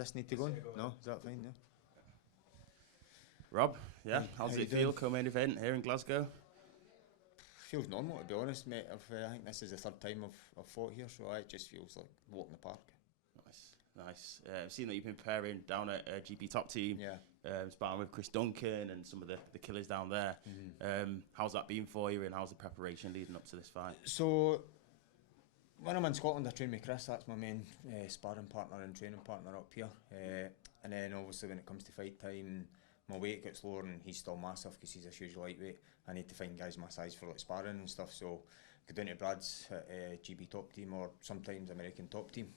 this need to go on? No, is that fine? No. Rob, yeah, how does it feel co-main event here in Glasgow? Feels normal, to be honest, mate. I think this is the third time I've fought here, so it just feels like walking the park. Nice. I've seen that you've been preparing down at GP Top Team, sparring with Chris Duncan and some of the killers down there. How's that been for you, and how's the preparation leading up to this fight? So, when I'm in Scotland, I train with Chris. That's my main sparring partner and training partner up here. And then obviously when it comes to fight time, my weight gets lower and he's still massive because he's a huge lightweight. I need to find guys my size for like sparring and stuff. So go down to Brad's GB Top Team or sometimes American Top Team.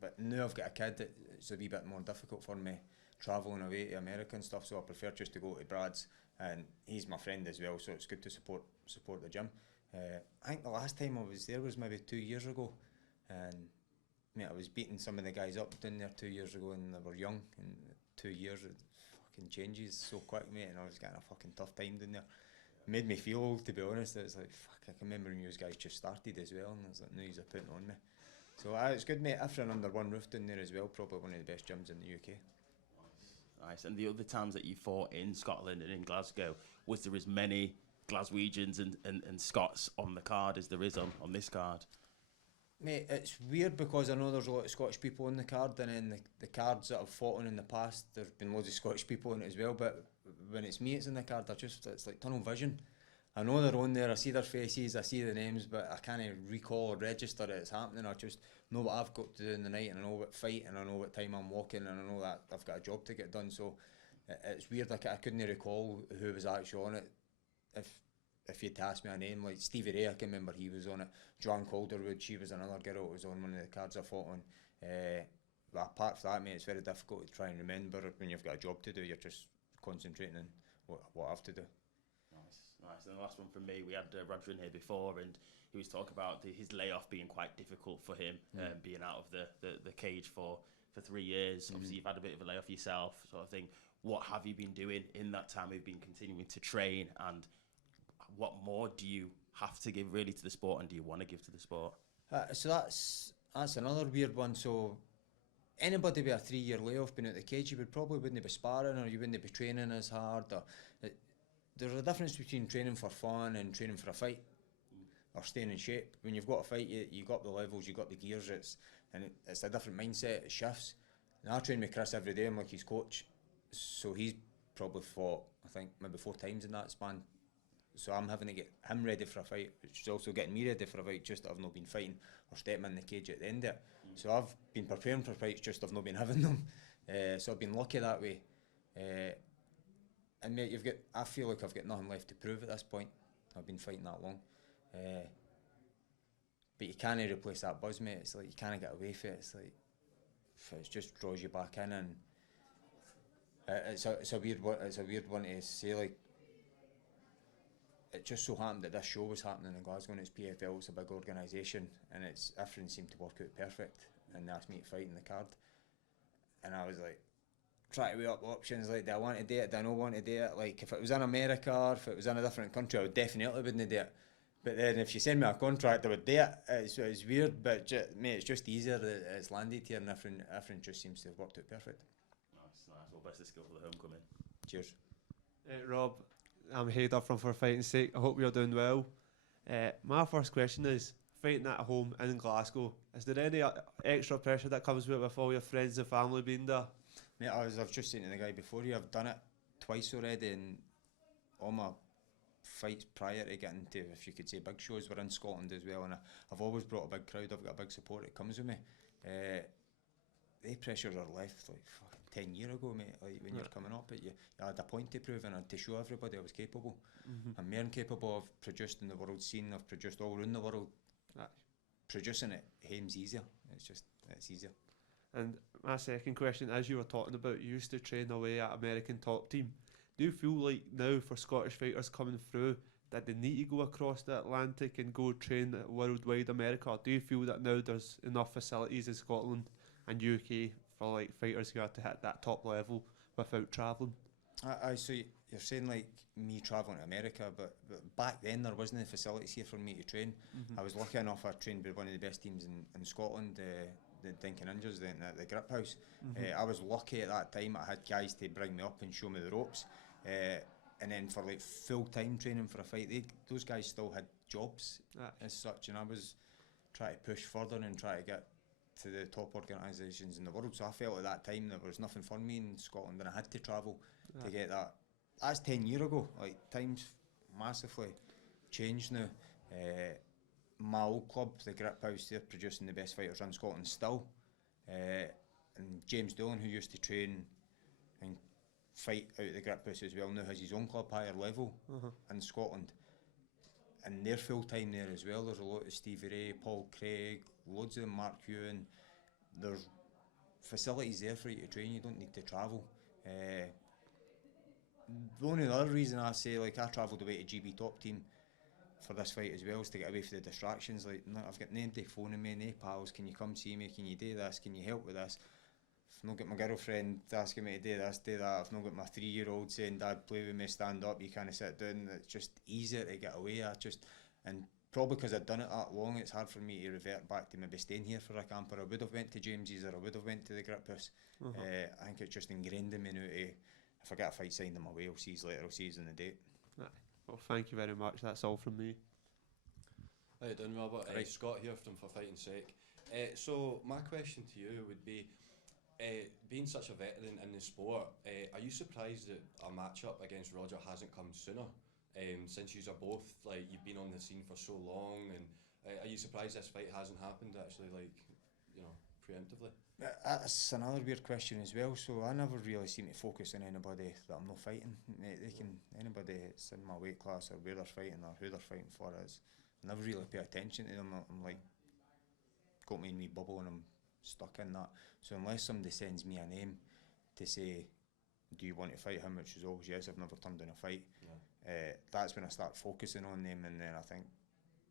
But now I've got a kid, it's a wee bit more difficult for me travelling away to America and stuff. So I prefer just to go to Brad's, and he's my friend as well. So it's good to support the gym. I think the last time I was there was maybe 2 years ago, and mate, I was beating some of the guys up down there 2 years ago, and they were young. And 2 years, it fucking changes so quick, mate. And I was getting a fucking tough time down there. It made me feel old, to be honest. It's like, fuck, I can remember when you guys just started as well, and it's like, now you're putting on me. So it's good, mate. Everything under one roof down there as well. Probably one of the best gyms in the UK. Nice. And the other times that you fought in Scotland and in Glasgow, was there as many Glaswegians and Scots on the card as there is on this card? Mate, it's weird because I know there's a lot of Scottish people on the card, and then the cards that I've fought on in the past, there's been loads of Scottish people on it as well, but when it's me it's in the card, it's like tunnel vision. I know they're on there, I see their faces, I see the names, but I can't recall or register that it's happening. I just know what I've got to do in the night, and I know what fight, and I know what time I'm walking, and I know that I've got a job to get done. So it's weird, like I couldn't recall who was actually on it. If you'd asked me a name, like Stevie Ray, I can remember he was on it. Joanne Calderwood, she was another girl that was on one of the cards I fought on. But apart from that, mate, it's very difficult to try and remember when you've got a job to do. You're just concentrating on what I have to do. Nice. And the last one from me, we had Roger in here before, and he was talking about his layoff being quite difficult for him, being out of the cage for 3 years. Obviously, you've had a bit of a layoff yourself, sort of thing. What have you been doing in that time? You've been continuing to train, and what more do you have to give really to the sport, and do you want to give to the sport? So that's another weird one. So anybody with a 3 year layoff being out the cage, you wouldn't be sparring, or you wouldn't be training as hard. There's a difference between training for fun and training for a fight, or staying in shape. When you've got a fight, you got the levels, you got the gears. It's a different mindset. It shifts. And I train with Chris every day. I'm like his coach, so he's probably fought, I think, maybe 4 times in that span. So I'm having to get him ready for a fight, which is also getting me ready for a fight, just that I've not been fighting or stepping in the cage at the end of it. So I've been preparing for fights, just I've not been having them. So I've been lucky that way. And mate, I feel like I've got nothing left to prove at this point. I've been fighting that long. But you can't replace that buzz, mate. It's like you can't get away from it. It's like, it just draws you back in, and it's a weird one to say, like, it just so happened that this show was happening in Glasgow, and it's PFL, it's a big organisation, and everything seemed to work out perfect, and they asked me to fight in the card, and I was like, try to weigh up options, like, do I want to do it, do I not want to do it? Like, if it was in America or if it was in a different country, I would definitely wouldn't do it. But then if you send me a contract, I would do it. It's weird, but mate, it's just easier that it's landed here, and everything just seems to have worked out perfect. Nice. Well, best of skill for the homecoming. Cheers. Rob, I'm Hader from For Fighting's Sake. I hope you're doing well. My first question is, fighting at home in Glasgow, is there any extra pressure that comes with all your friends and family being there? Mate, I've just seen to the guy before you, I've done it twice already, and all my fights prior to getting to, if you could say, big shows were in Scotland as well, and I've always brought a big crowd. I've got a big support that comes with me. The pressures are left like fucking 10 years ago, mate. Like when you're coming up, you had a point to prove and to show everybody I was capable. I'm more than capable of producing the world scene. I've produced all around the world. Producing it, hame's easier. It's easier. And my second question, as you were talking about, you used to train away at American Top Team. Do you feel like now for Scottish fighters coming through that they need to go across the Atlantic and go train at worldwide America? Or do you feel that now there's enough facilities in Scotland and UK for like fighters who have to hit that top level without travelling? So you're saying like me travelling to America, but back then there wasn't the facilities here for me to train. I was lucky enough I trained with one of the best teams in Scotland, the the Dinkin Ninjas at the Grip House. I was lucky at that time. I had guys to bring me up and show me the ropes. And then for like full-time training for a fight, those guys still had jobs as such, and I was trying to push further and try to get to the top organisations in the world. So I felt at that time there was nothing for me in Scotland, and I had to travel to get that. That's 10 years ago. Like, times massively changed now. My old club, the Grip House, they're producing the best fighters in Scotland still. And James Dillon, who used to train and fight out of the Grip House as well, now has his own club, higher level in Scotland. And they're full time there as well. There's a lot of Stevie Ray, Paul Craig, loads of them, Mark Ewan. There's facilities there for you to train. You don't need to travel. The only other reason I say, like, I travelled away to GB Top Team for this fight as well, is to get away from the distractions. Like, I've got nobody phoning me, no pals, can you come see me, can you do this, can you help with this? I've not got my girlfriend asking me to do this, do that. I've not got my 3-year-old saying, Dad, play with me, stand up, you can't sit down. It's just easier to get away. And probably because I'd done it that long, it's hard for me to revert back to maybe staying here for a camper. I would have went to James's, or I would have went to the Grip House. I think it's just ingrained in me now to, if I get a fight signed in my way, I'll see you later, I'll see you on the date. Well, thank you very much. That's all from me. How you doing, Robert? Scott here from For Fighting Sec. So my question to you would be, being such a veteran in the sport, are you surprised that a matchup against Roger hasn't come sooner? Since you're both, like, you've been on the scene for so long, and are you surprised this fight hasn't happened actually, like, you know, preemptively? That's another weird question as well. So I never really seem to focus on anybody that I'm not fighting. They can, anybody that's in my weight class or where they're fighting or who they're fighting for is, I never really pay attention to them. I'm like, got me in my bubble and I'm stuck in that. So unless somebody sends me a name to say, do you want to fight him, which is always yes, I've never turned down a fight. That's when I start focusing on them, and then I think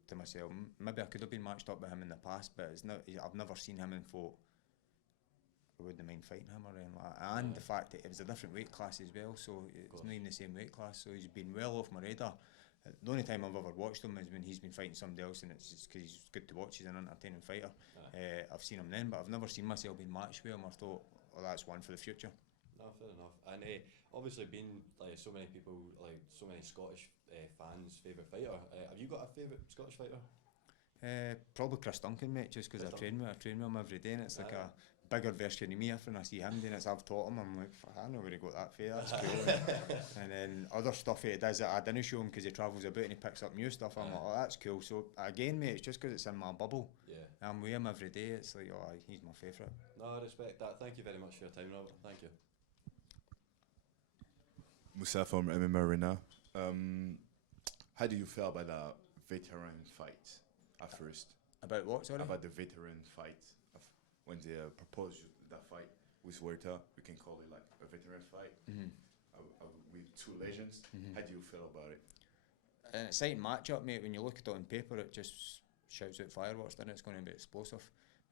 to myself, maybe I could have been matched up with him in the past, but it's not, I've never seen him and thought I wouldn't mind fighting him or anything like that. And the fact that it was a different weight class as well, so it's not even the same weight class, so he's been well off my radar. The only time I've ever watched him is when he's been fighting somebody else, and it's just because he's good to watch. He's an entertaining fighter. I've seen him then, but I've never seen myself being matched with him or thought, oh, that's one for the future. No, fair enough. And obviously, being like so many people, like so many Scottish fans' favourite fighter, have you got a favourite Scottish fighter? Probably Chris Duncan, mate, just because I train with him every day, and it's like a bigger version of me. When I see him doing it, I've taught him, I'm like, I know where he got that far, that's cool. And then other stuff he does that I didn't show him because he travels about and he picks up new stuff. I'm like, oh, that's cool. So again, mate, it's just because it's in my bubble. I'm with him every day. It's like, oh, he's my favourite. No, I respect that. Thank you very much for your time, Robert. Thank you. Musa from MMA Arena. How do you feel about the veteran fight at first? About what, sorry? About the veteran fight. When they proposed that fight with Huerta, we can call it like a veteran fight with two legends. How do you feel about it? An exciting matchup, mate. When you look at it on paper, it just shouts out fireworks, doesn't it? It's going to be explosive.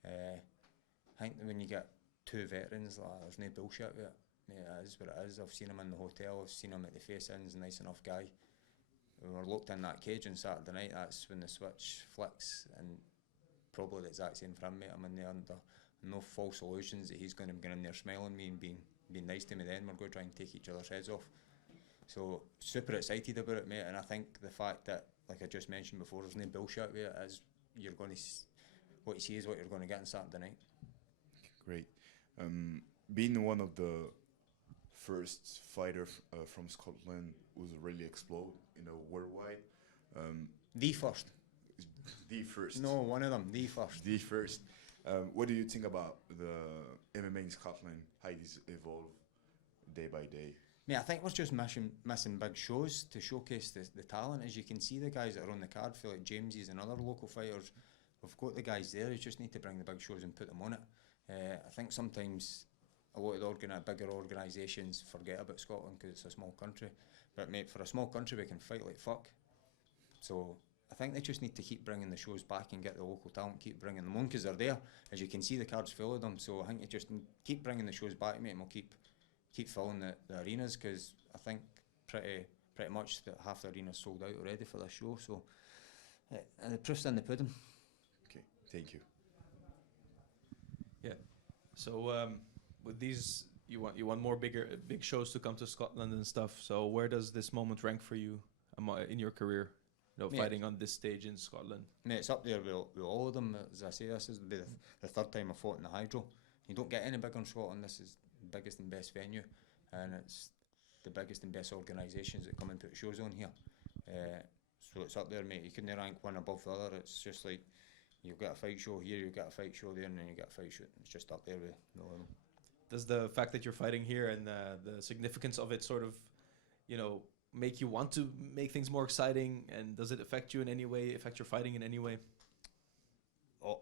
I think that when you get two veterans, there's no bullshit with it. Mate, it is what it is. I've seen him in the hotel, I've seen him at the face-ins, nice enough guy. We were locked in that cage on Saturday night, that's when the switch flicks, and probably the exact same for him, mate. I'm in there under no false illusions that he's going to be in there smiling at me and being nice to me then. We're going to try and take each other's heads off. So, super excited about it, mate, and I think the fact that, like I just mentioned before, there's no bullshit with it, is you're going to, what you see is what you're going to get on Saturday night. Great. Being one of the first fighter from Scotland who's really explode, worldwide. The first. The first. No, one of them. The first. The first. What do you think about the MMA in Scotland? How it is evolve day by day? Mate, I think we're just missing big shows to showcase the talent. As you can see, the guys that are on the card, feel like James's and other local fighters, we've got the guys there. You just need to bring the big shows and put them on it. I think sometimes a lot of the bigger organisations forget about Scotland because it's a small country. But mate, for a small country, we can fight like fuck. So I think they just need to keep bringing the shows back and get the local talent, keep bringing them on, because they're there. As you can see, the card's full of them. So I think you just keep bringing the shows back, mate, and we'll keep filling the arenas, because I think pretty much that half the arena's sold out already for this show. So and the proof's in the pudding. Okay, thank you. Yeah. So with these, you want more big shows to come to Scotland and stuff. So where does this moment rank for you in your career? You know, Mate, fighting on this stage in Scotland. Mate, it's up there with all of them. As I say, this is the third time I fought in the Hydro. You don't get any bigger in Scotland. This is the biggest and best venue, and it's the biggest and best organisations that come and put shows on here. So it's up there, mate. You couldn't rank one above the other. It's just like you've got a fight show here, you've got a fight show there, and then you got a fight show. It's just up there with all of them. Does the fact that you're fighting here and the significance of it sort of, you know, make you want to make things more exciting? And does it affect you in any way, affect your fighting in any way? Oh,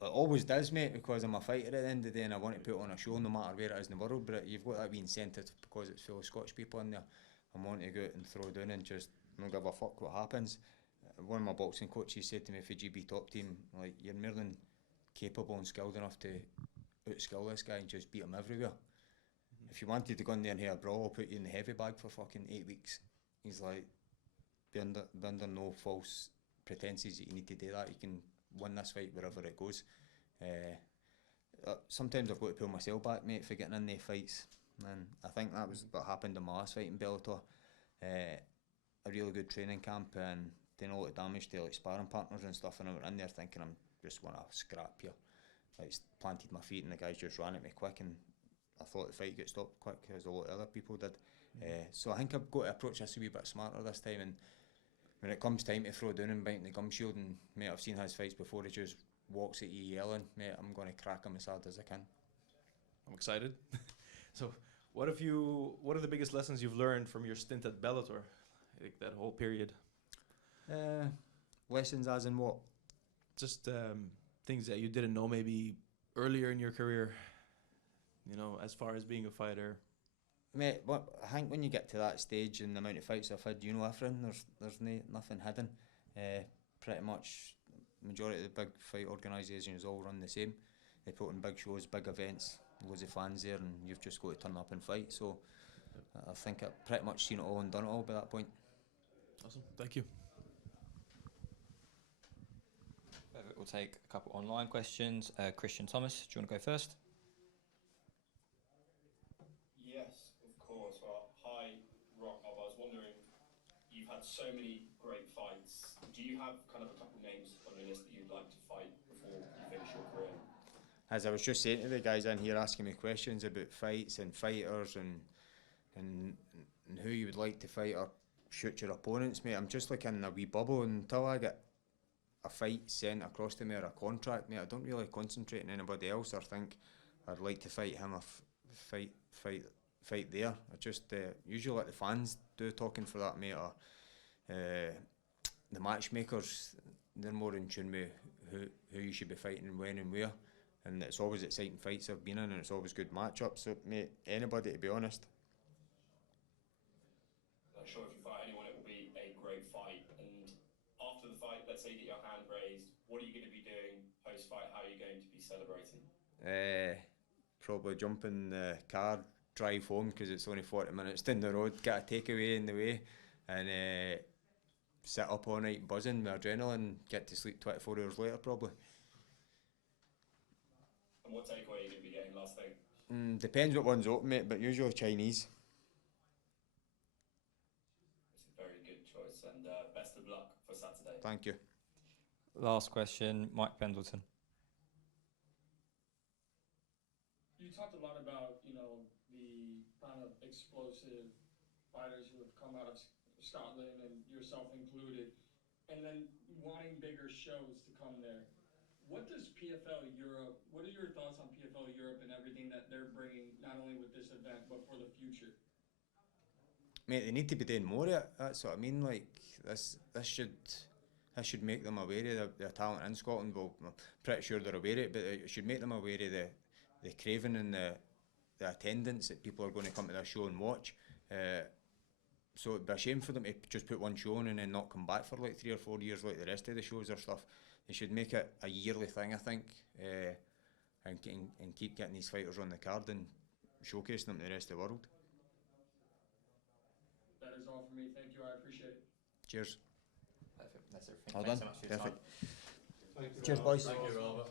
it always does, mate, because I'm a fighter at the end of the day and I want to put on a show no matter where it is in the world, but you've got that wee incentive because it's full of Scottish people in there. I want to go out and throw down and just not give a fuck what happens. One of my boxing coaches said to me, for GB top team, like, you're more than capable and skilled enough to outskill this guy and just beat him everywhere. If you wanted to go in there and have a brawl, I'll put you in the heavy bag for fucking 8 weeks. He's like, be under no false pretenses that you need to do that. You can win this fight wherever it goes. Sometimes I've got to pull myself back, mate, for getting in the fights. And I think that was what happened in my last fight in Bellator. A really good training camp and doing a lot of damage to like sparring partners and stuff. And I went in there thinking I'm just want to scrap here. I just planted my feet and the guys just ran at me quick, and I thought the fight got stopped quick as a lot of other people did. So I think I've got to approach this a wee bit smarter this time, and when it comes time to throw down and bite in the gum shield, and mate, I've seen his fights before, he just walks at you yelling, mate, I'm going to crack him as hard as I can. I'm excited. So what are the biggest lessons you've learned from your stint at Bellator, like that whole period? Lessons as in what? Just things that you didn't know maybe earlier in your career, you know, as far as being a fighter. Mate, I think when you get to that stage and the amount of fights I've had, you know everything. There's nothing hidden. Pretty much, majority of the big fight organisations all run the same. They put on big shows, big events, loads of fans there, and you've just got to turn up and fight. So I think I've pretty much seen it all and done it all by that point. Awesome, thank you. We'll take a couple online questions. Christian Thomas, do you want to go first? Yes, of course. Well, hi, Rock Mob. I was wondering, you've had so many great fights. Do you have kind of a couple names on your list that you'd like to fight before you finish your career? As I was just saying to the guys in here asking me questions about fights and fighters and who you would like to fight or shoot your opponents, mate, I'm just like in a wee bubble until I get a fight sent across to me or a contract, mate. I don't really concentrate on anybody else or think I'd like to fight him or fight there. I just usually let the fans do talking for that, mate, or the matchmakers, they're more in tune with who you should be fighting and when and where, and it's always exciting fights I've been in, and it's always good matchups. So, mate, anybody, to be honest. I'm sure if you fight anyone, it will be a great fight. And after the fight, let's say you get your hand raised, what are you going to be doing post-fight? How are you going to be celebrating? Probably jump in the car, drive home because it's only 40 minutes down the road, get a takeaway in the way, and sit up all night buzzing with adrenaline, get to sleep 24 hours later probably. And what takeaway are you going to be getting last thing? Depends what one's open, mate, but usually Chinese. It's a very good choice, and best of luck for Saturday. Thank you. Last question, Mike Pendleton. You talked a lot about, you know, the kind of explosive fighters who have come out of Scotland, and yourself included, and then wanting bigger shows to come there. What does PFL Europe, what are your thoughts on PFL Europe and everything that they're bringing, not only with this event, but for the future? Mate, they need to be doing more of it. That's what I mean. Like, this should make them aware of their talent in Scotland. Well, I'm pretty sure they're aware of it, but it should make them aware of the craving and the attendance that people are going to come to their show and watch. So it'd be a shame for them to just put one show on and then not come back for like 3 or 4 years like the rest of the shows or stuff. They should make it a yearly thing, I think, and keep getting these fighters on the card and showcasing them to the rest of the world. That is all for me. Thank you. I appreciate it. Cheers. Perfect. That's everything. All Thanks done. so much for your Perfect. time. Cheers, boys. Thank you, Robert.